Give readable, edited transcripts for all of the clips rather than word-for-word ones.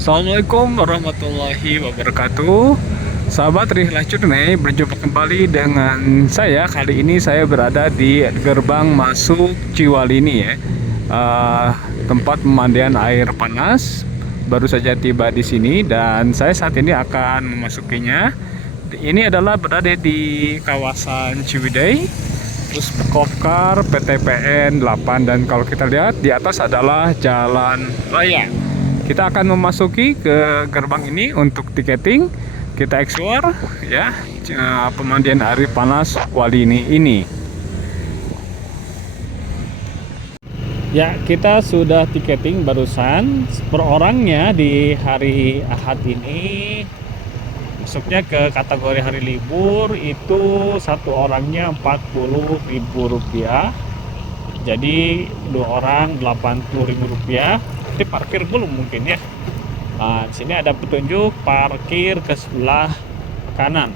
Assalamualaikum warahmatullahi wabarakatuh. Sahabat Rihlah Cudne, berjumpa kembali dengan saya. Kali ini saya berada di gerbang masuk Ciwalini ya. Tempat pemandian air panas. Baru saja tiba di sini dan saya saat ini akan memasukinya. Ini adalah berada di kawasan Ciwidey, terus Kopkar PTPN 8, dan kalau kita lihat di atas adalah jalan raya. Kita akan memasuki ke gerbang ini untuk tiketing. Kita explore ya pemandian air panas Ciwalini ini. Ya, kita sudah tiketing barusan. Per orangnya di hari Ahad ini masuknya ke kategori hari libur itu satu orangnya Rp40.000. Jadi dua orang Rp80.000. Ini parkir belum mungkin ya. Nah, di sini ada petunjuk parkir ke sebelah kanan.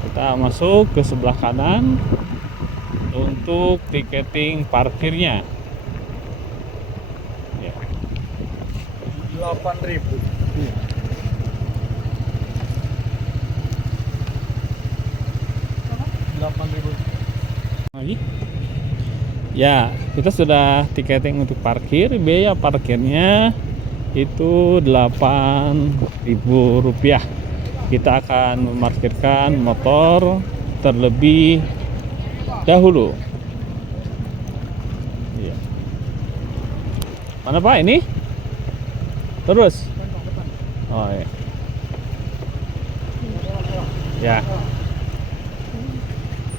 Kita masuk ke sebelah kanan untuk tiketing parkirnya. Ya. 8.000. Lagi. Ya, kita sudah tiketing untuk parkir. Biaya parkirnya itu Rp8.000. Kita akan memarkirkan motor terlebih dahulu. Ya. Mana Pak ini? Terus? Oh ya. Ya.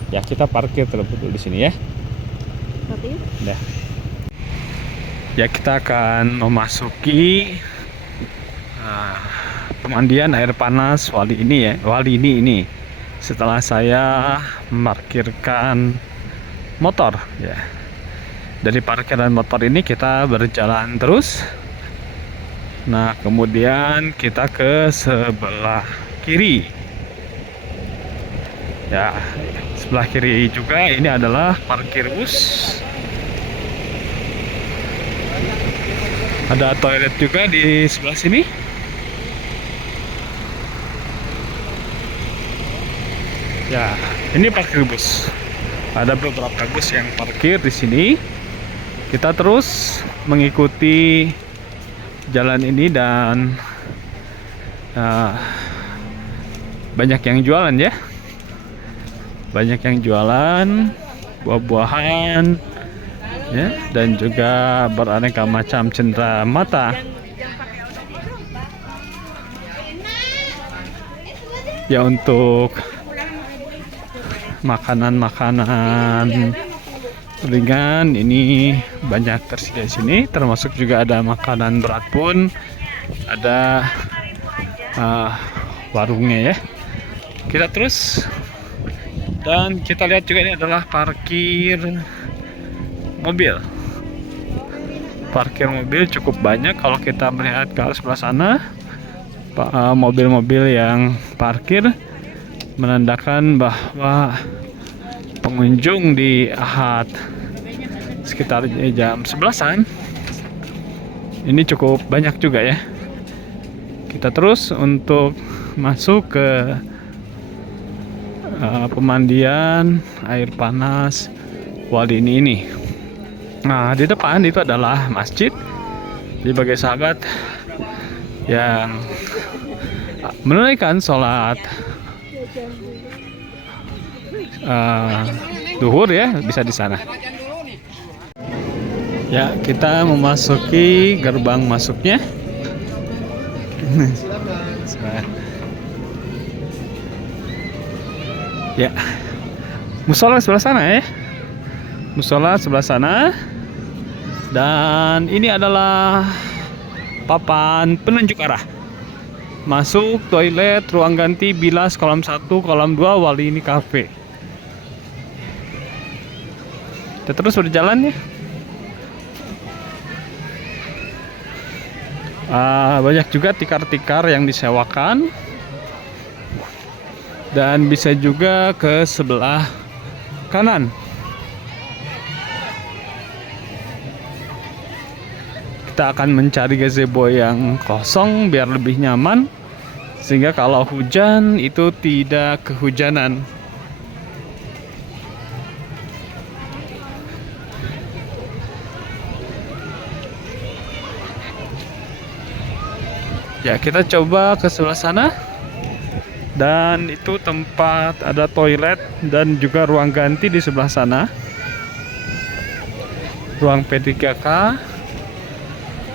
Ya, kita parkir terlebih dahulu di sini ya. Udah. Ya, kita akan memasuki pemandian air panas Ciwalini ini. Setelah saya memarkirkan motor ya. Dari parkiran motor ini kita berjalan terus. Nah, kemudian kita ke sebelah kiri. Ya, sebelah kiri juga ini adalah parkir bus. Ada toilet juga di sebelah sini. Ya, ini parkir bus. Ada beberapa bus yang parkir di sini. Kita terus mengikuti jalan ini dan banyak yang jualan ya. Banyak yang jualan buah-buahan ya, dan juga beraneka macam cendera mata. Ya, untuk makanan-makanan ringan ini banyak tersedia di sini, termasuk juga ada makanan berat pun ada warungnya ya. Kita terus dan kita lihat juga ini adalah parkir mobil. Parkir mobil cukup banyak kalau kita melihat ke arah sebelah sana. Mobil-mobil yang parkir menandakan bahwa pengunjung di Ahad sekitar jam 11-an ini cukup banyak juga ya. Kita terus untuk masuk ke pemandian air panas Ciwalini ini. Nah, di depan itu adalah masjid. Jadi bagi sahabat yang menunaikan sholat duhur ya, bisa di sana. Ya, kita memasuki gerbang masuknya. Ya, musola sebelah sana ya. Musola sebelah sana. Dan ini adalah papan penunjuk arah. Masuk toilet, ruang ganti, bilas, kolam 1, kolam 2, Ciwalini Cafe. Kita terus berjalan ya. Banyak juga tikar-tikar yang disewakan. Dan bisa juga ke sebelah kanan. kita akan mencari gazebo yang kosong biar lebih nyaman, sehingga kalau hujan itu tidak kehujanan. Ya, kita coba ke sebelah sana. Dan itu tempat ada toilet dan juga ruang ganti di sebelah sana. Ruang P3K.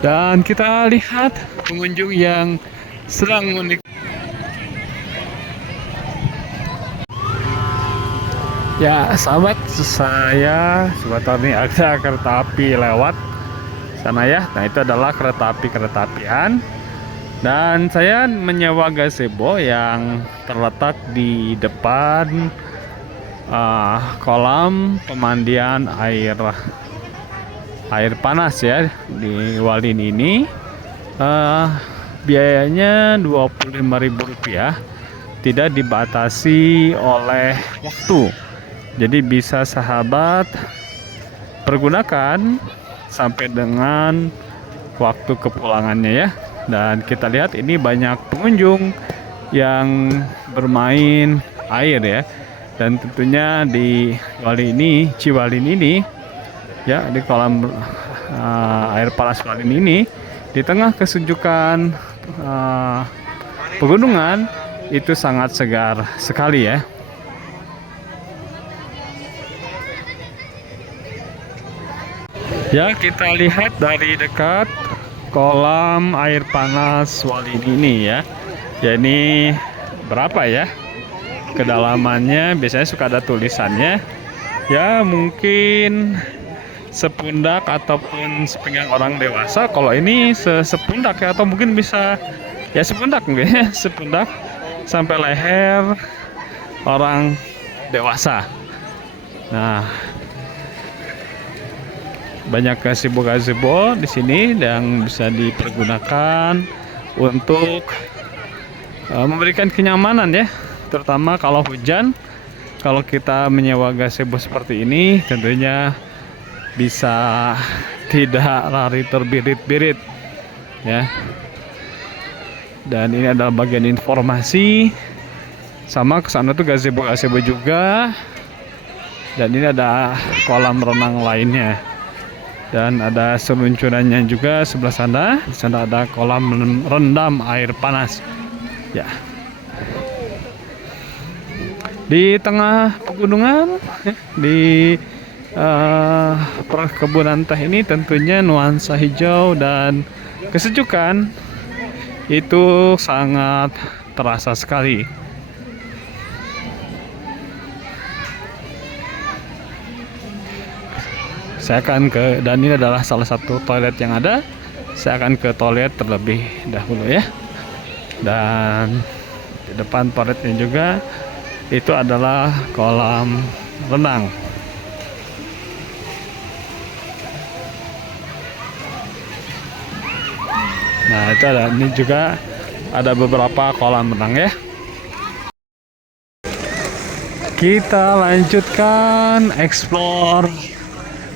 Dan kita lihat pengunjung yang sedang menikmati. Ya, sahabat, saya sebentar ini ada kereta api lewat sana ya. Nah, itu adalah kereta apian. Dan saya menyewa gazebo yang terletak di depan kolam pemandian air panas ya di Walin ini. Biayanya Rp25.000, tidak dibatasi oleh waktu. Jadi bisa sahabat pergunakan sampai dengan waktu kepulangannya ya. Dan kita lihat ini banyak pengunjung yang bermain air ya. Dan tentunya di Ciwalin ini ya, di kolam air panas Walin ini, di tengah kesejukan pegunungan, itu sangat segar sekali ya. Ya, kita lihat dari dekat kolam air panas Walin ini ya. Ya, ini berapa ya kedalamannya? Biasanya suka ada tulisannya. Ya, mungkin sepundak ataupun sepinggang orang dewasa. Kalau ini sepundak ya, atau mungkin bisa ya sepundak mungkin ya, sepundak sampai leher orang dewasa. Nah, banyak gazebo di sini yang bisa dipergunakan untuk memberikan kenyamanan ya, terutama kalau hujan. Kalau kita menyewa gazebo seperti ini, tentunya bisa tidak lari terbirit-birit ya. Dan ini adalah bagian informasi. Sama ke sana tuh gazebo juga. Dan ini ada kolam renang lainnya. Dan ada seluncurannya juga sebelah sana. Di sana ada kolam rendam air panas. Ya. Di tengah pegunungan, di perkebunan teh ini tentunya nuansa hijau dan kesejukan itu sangat terasa sekali. Saya akan dan ini adalah salah satu toilet yang ada. Saya akan ke toilet terlebih dahulu ya. Dan di depan toiletnya juga itu adalah kolam renang. Nah, itu ini juga ada beberapa kolam renang ya. Kita lanjutkan explore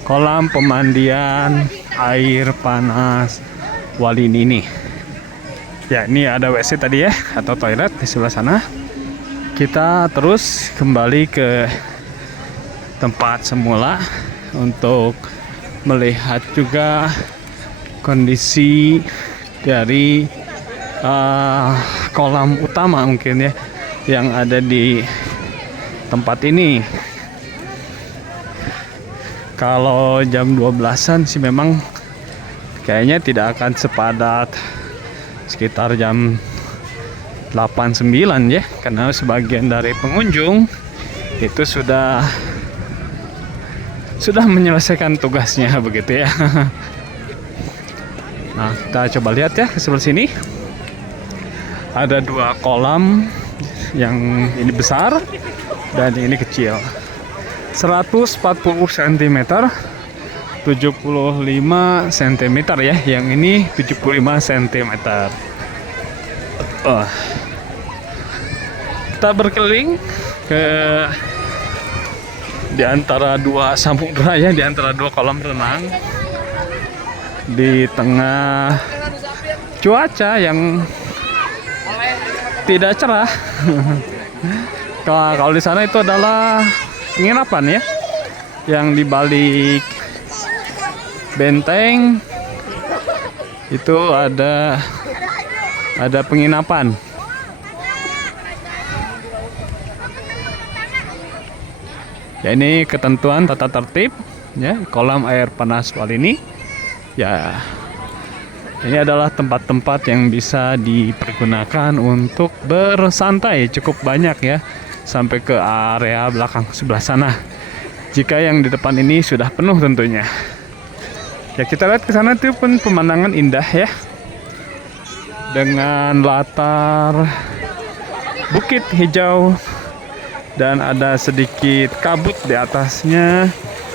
kolam pemandian air panas Walin ini. Ya, ini ada WC tadi ya, atau toilet di sebelah sana. Kita terus kembali ke tempat semula untuk melihat juga kondisi dari kolam utama mungkin ya yang ada di tempat ini. Kalau jam 12-an sih memang kayaknya tidak akan sepadat sekitar jam 8-9 ya, karena sebagian dari pengunjung itu sudah menyelesaikan tugasnya begitu ya. Nah, kita coba lihat ya ke sebelah sini. Ada dua kolam, yang ini besar dan ini kecil. 140 cm, 75 cm ya. Yang ini 75 cm. Kita berkeliling ke di antara dua samudra ya, di antara dua kolam renang. di tengah cuaca yang tidak cerah. Kalau di sana itu adalah penginapan ya, yang di balik benteng itu ada penginapan. Ya, ini ketentuan tata tertib ya kolam air panas Walini. Ya, ini adalah tempat-tempat yang bisa dipergunakan untuk bersantai cukup banyak ya, sampai ke area belakang sebelah sana. Jika yang di depan ini sudah penuh tentunya. Ya, kita lihat ke sana tuh pun pemandangan indah ya, dengan latar bukit hijau dan ada sedikit kabut di atasnya,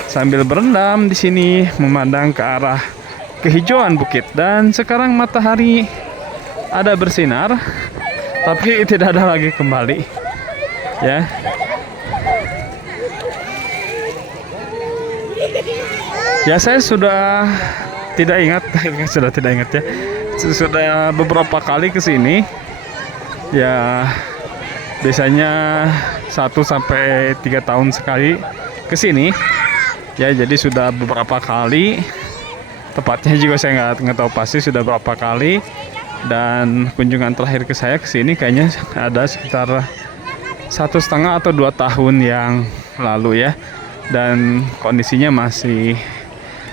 sambil berendam di sini memandang ke arah kehijauan bukit. Dan sekarang matahari ada bersinar, tapi tidak ada lagi kembali ya. Ya, saya sudah tidak ingat ya. Sudah beberapa kali ke sini. Ya, biasanya 1 sampai 3 tahun sekali ke sini. Ya, jadi sudah beberapa kali. Tepatnya juga saya nggak tahu pasti sudah berapa kali. Dan kunjungan terakhir ke saya ke sini kayaknya ada sekitar 1,5 atau 2 tahun yang lalu ya. Dan kondisinya masih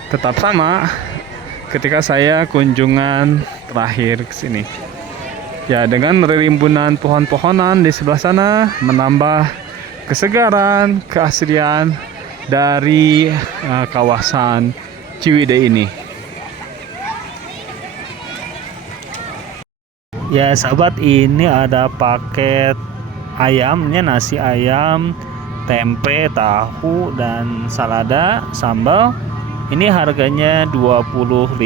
tetap sama ketika saya kunjungan terakhir ke sini. Ya, dengan rimbunan pohon-pohonan di sebelah sana menambah kesegaran, keasrian dari kawasan Ciwidey ini. Ya sahabat, ini ada paket ayamnya, nasi ayam, tempe, tahu, dan salada, sambal. Ini harganya 25.000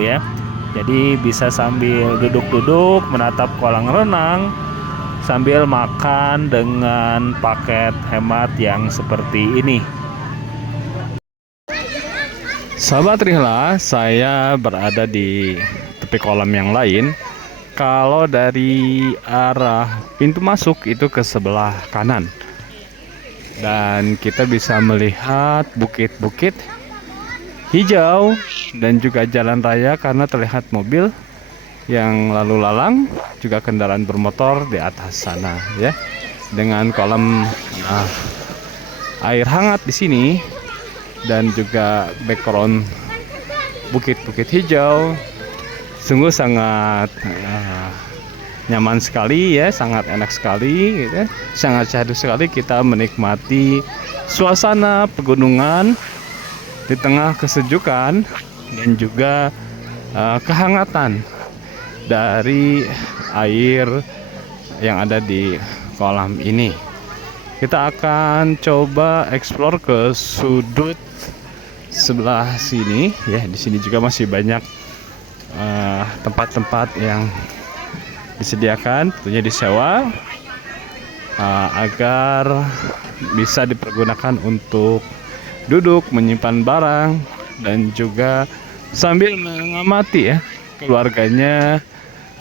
ya. Jadi bisa sambil duduk-duduk menatap kolam renang sambil makan dengan paket hemat yang seperti ini. Sahabat Rihla, saya berada di tepi kolam yang lain. Kalau dari arah pintu masuk itu ke sebelah kanan, dan kita bisa melihat bukit-bukit hijau dan juga jalan raya karena terlihat mobil yang lalu lalang, juga kendaraan bermotor di atas sana ya. Dengan kolam air hangat di sini dan juga background bukit-bukit hijau, sungguh sangat nyaman sekali ya, sangat enak sekali gitu ya. Sangat syahdu sekali kita menikmati suasana pegunungan di tengah kesejukan dan juga kehangatan dari air yang ada di kolam ini. Kita akan coba explore ke sudut sebelah sini ya. Di sini juga masih banyak tempat-tempat yang disediakan, tentunya disewa agar bisa dipergunakan untuk duduk, menyimpan barang, dan juga sambil mengamati ya keluarganya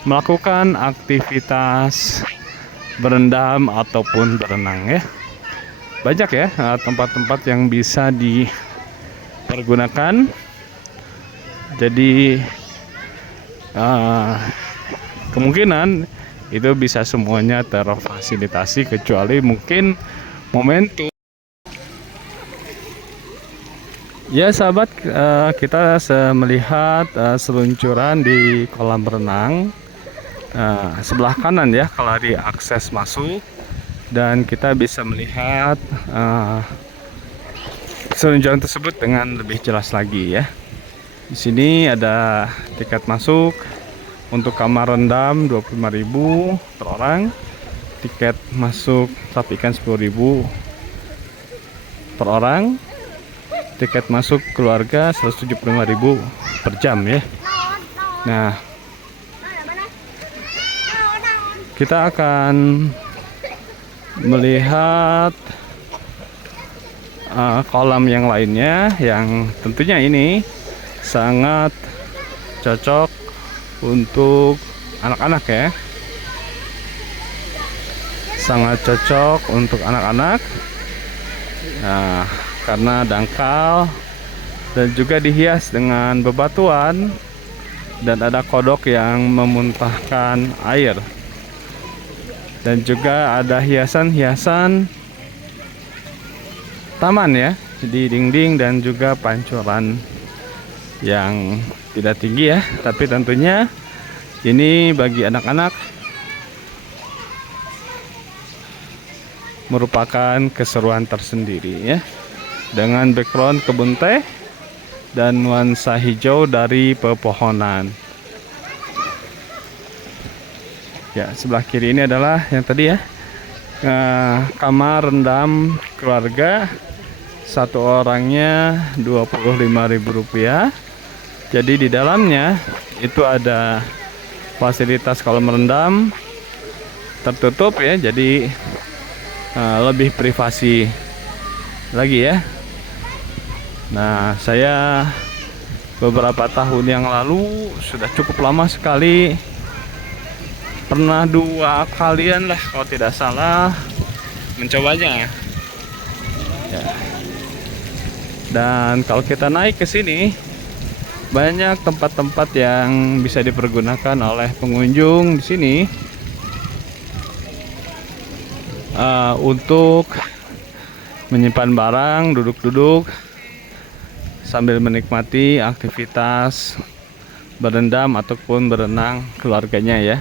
melakukan aktivitas berendam ataupun berenang ya. Banyak ya tempat-tempat yang bisa dipergunakan. Jadi kemungkinan itu bisa semuanya terfasilitasi, kecuali mungkin momentum. Ya sahabat, kita melihat seluncuran di kolam renang sebelah kanan ya, kalau di akses masuk, dan kita bisa melihat seluncuran tersebut dengan lebih jelas lagi ya. Di sini ada tiket masuk untuk kamar rendam 25.000 per orang, tiket masuk tap ikan 10.000 per orang, tiket masuk keluarga 175.000 per jam ya. Nah, kita akan melihat kolam yang lainnya yang tentunya ini sangat cocok untuk anak-anak ya. Sangat cocok untuk anak-anak. Nah, karena dangkal dan juga dihias dengan bebatuan dan ada kodok yang memuntahkan air. Dan juga ada hiasan-hiasan taman ya di dinding dan juga pancuran yang tidak tinggi ya, tapi tentunya ini bagi anak-anak merupakan keseruan tersendiri ya, dengan background kebun teh dan nuansa hijau dari pepohonan. Ya, sebelah kiri ini adalah yang tadi ya, kamar rendam keluarga, satu orangnya Rp25.000. Jadi di dalamnya itu ada fasilitas kolam rendam tertutup ya, jadi lebih privasi lagi ya. Nah, saya beberapa tahun yang lalu, sudah cukup lama sekali, pernah 2 kalian lah kalau tidak salah mencobanya ya. Dan kalau kita naik ke sini, banyak tempat-tempat yang bisa dipergunakan oleh pengunjung di sini untuk menyimpan barang, duduk-duduk sambil menikmati aktivitas berendam ataupun berenang keluarganya ya.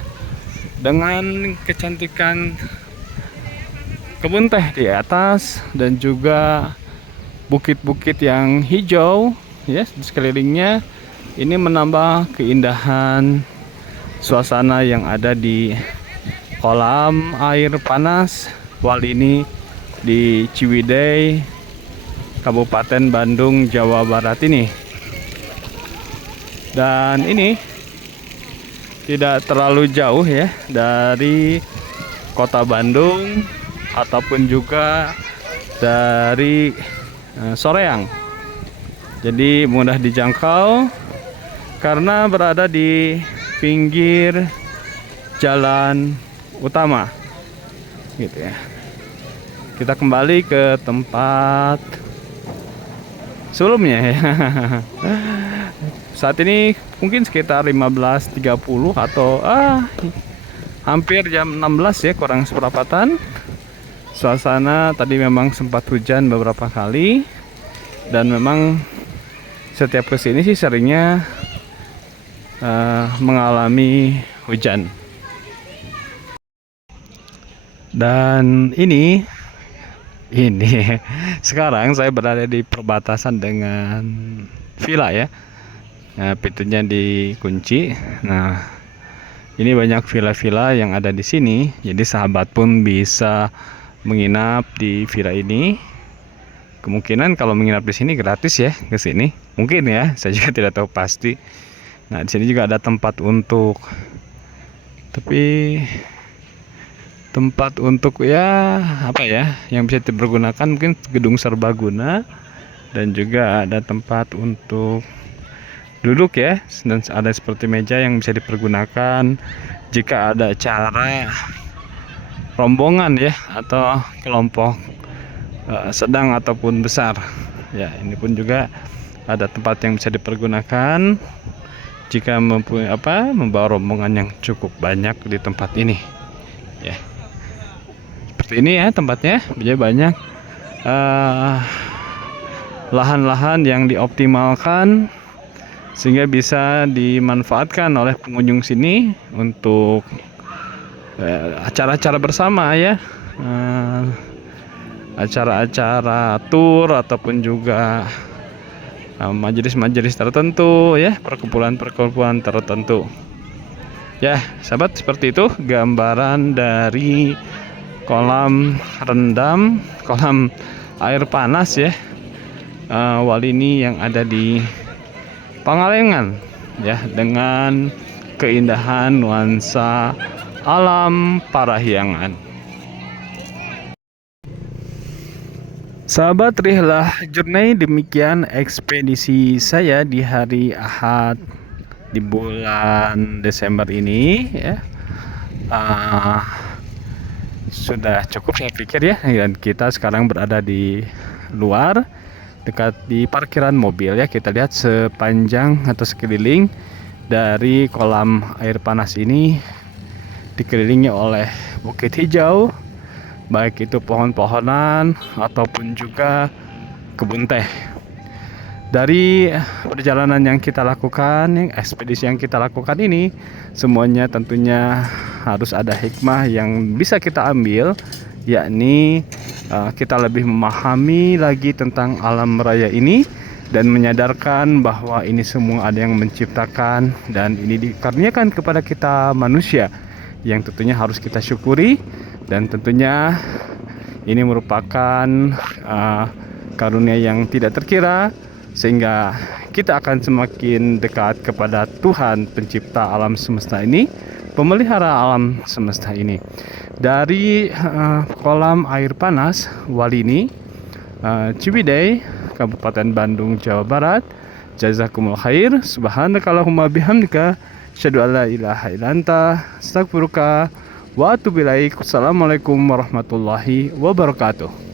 Dengan kecantikan kebun teh di atas dan juga bukit-bukit yang hijau ya di sekelilingnya, ini menambah keindahan suasana yang ada di kolam air panas Walini di Ciwidey, Kabupaten Bandung, Jawa Barat ini. Dan ini tidak terlalu jauh ya dari kota Bandung ataupun juga dari Soreang. Jadi mudah dijangkau karena berada di pinggir jalan utama gitu ya. Kita kembali ke tempat sebelumnya ya. Saat ini mungkin sekitar 15.30 atau hampir jam 16 ya, kurang seperempatan. Suasana tadi memang sempat hujan beberapa kali, dan memang setiap kesini sih seringnya mengalami hujan. Dan ini sekarang saya berada di perbatasan dengan villa ya. Nah, pintunya dikunci. Nah, ini banyak villa-villa yang ada di sini. Jadi sahabat pun bisa menginap di villa ini. Kemungkinan kalau menginap di sini gratis ya ke sini. Mungkin ya, saya juga tidak tahu pasti. Nah, di sini juga ada tempat untuk ya apa ya yang bisa dipergunakan, mungkin gedung serbaguna, dan juga ada tempat untuk duduk ya, dan ada seperti meja yang bisa dipergunakan jika ada acara rombongan ya atau kelompok sedang ataupun besar ya. Ini pun juga ada tempat yang bisa dipergunakan jika membawa rombongan yang cukup banyak di tempat ini ya. Seperti ini ya tempatnya, jadi banyak lahan-lahan yang dioptimalkan sehingga bisa dimanfaatkan oleh pengunjung sini untuk acara-acara bersama ya, acara-acara tour ataupun juga majelis-majelis tertentu ya, perkumpulan-perkumpulan tertentu ya. Sahabat, seperti itu gambaran dari kolam rendam, kolam air panas ya, Walini yang ada di Pangalengan ya, dengan keindahan nuansa alam Parahyangan. Sahabat Rihlah Journey, demikian ekspedisi saya di hari Ahad di bulan Desember ini ya. Ah, sudah cukup saya pikir ya, dan kita sekarang berada di luar dekat di parkiran mobil ya. Kita lihat sepanjang atau sekeliling dari kolam air panas ini dikelilingi oleh bukit hijau, baik itu pohon-pohonan ataupun juga kebun teh. Dari perjalanan yang kita lakukan, ekspedisi yang kita lakukan ini, semuanya tentunya harus ada hikmah yang bisa kita ambil, yakni kita lebih memahami lagi tentang alam raya ini dan menyadarkan bahwa ini semua ada yang menciptakan dan ini dikaruniakan kepada kita manusia yang tentunya harus kita syukuri, dan tentunya ini merupakan karunia yang tidak terkira, sehingga kita akan semakin dekat kepada Tuhan pencipta alam semesta ini, pemelihara alam semesta ini. Dari kolam air panas Walini, Ciwidey, Kabupaten Bandung, Jawa Barat. Jazakumul khair. Subhanakallahumma bihamdika, asyhadu an la ilaha illa anta, astaghfiruka wa atubu ilaik. Wassalamualaikum warahmatullahi wabarakatuh.